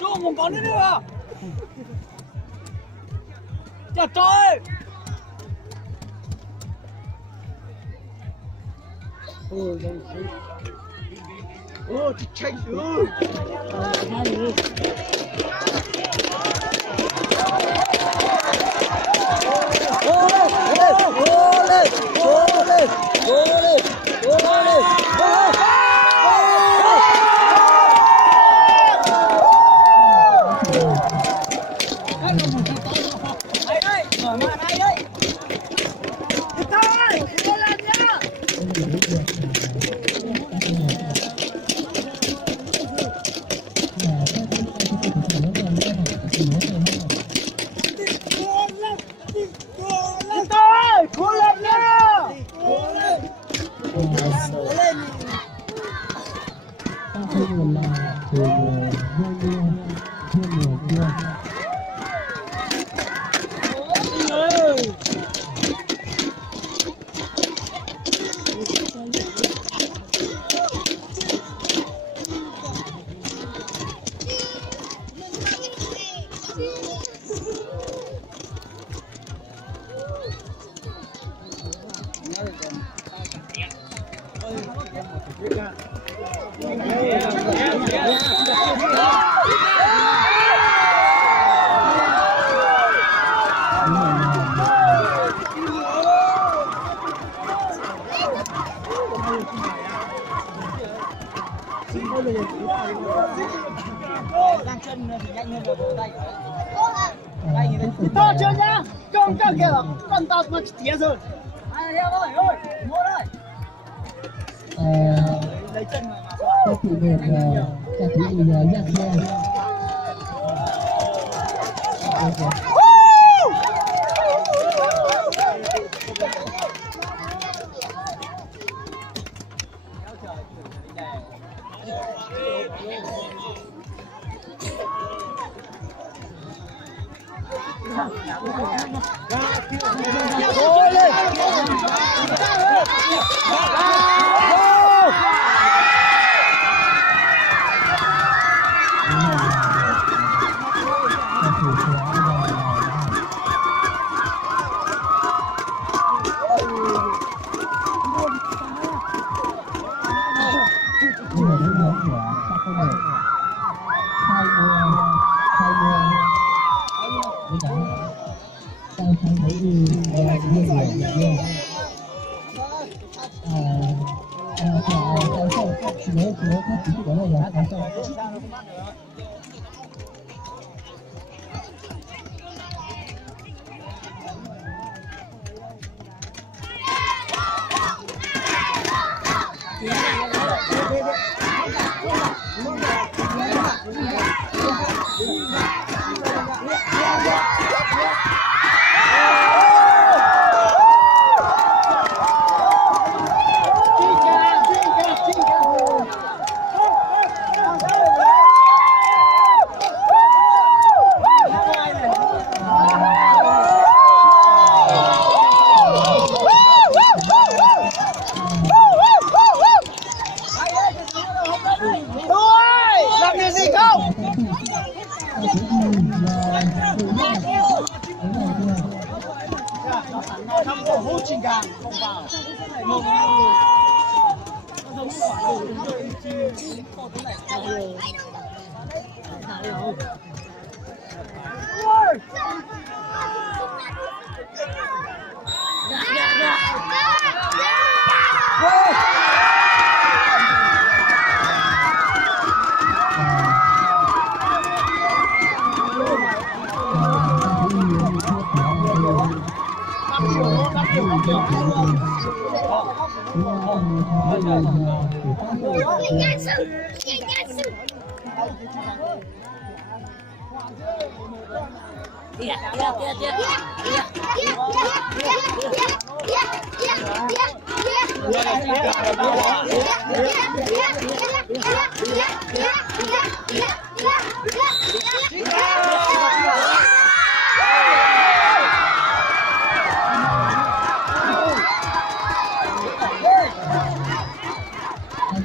Chú không có nữa nữa. Chặt trời. Tranh được. Đang chân thì nhanh hơn là tay. To chưa nhá. Con kìa, con to mà tía rồi. Ai ơi, ơi, mua đây. Lấy chân mà. Các chủ đề các chủ đề nhạc nhẹ.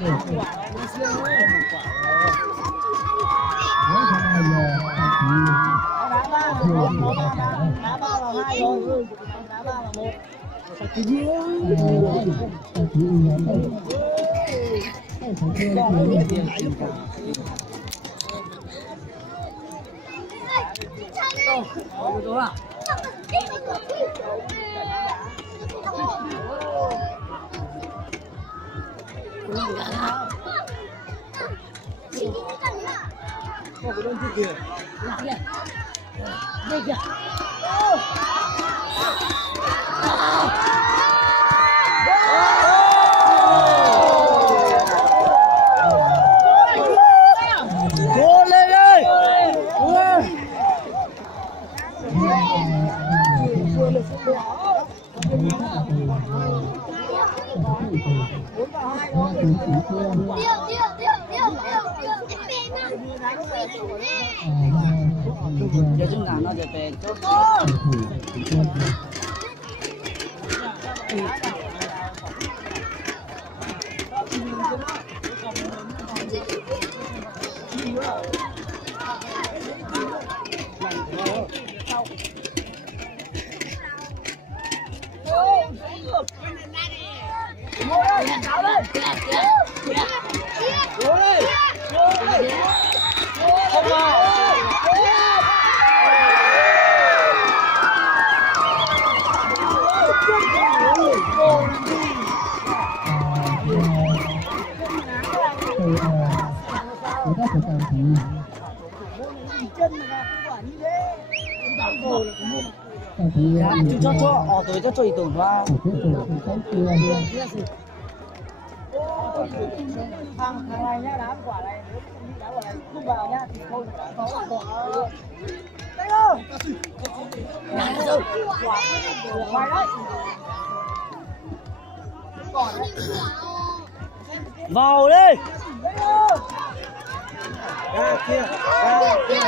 Đá ba vào 2 rồi, đá ba vào 1. Giờ chúng ta nó về chỗ cho ý tưởng hoa Thằng này nhá, đá quả này, nếu không đi đá quả này không vào nhá thì thôi có quả. Đây không? Quả ngoài đấy. Còn đấy. vào đi Đây không? Ra kia. Ra kia.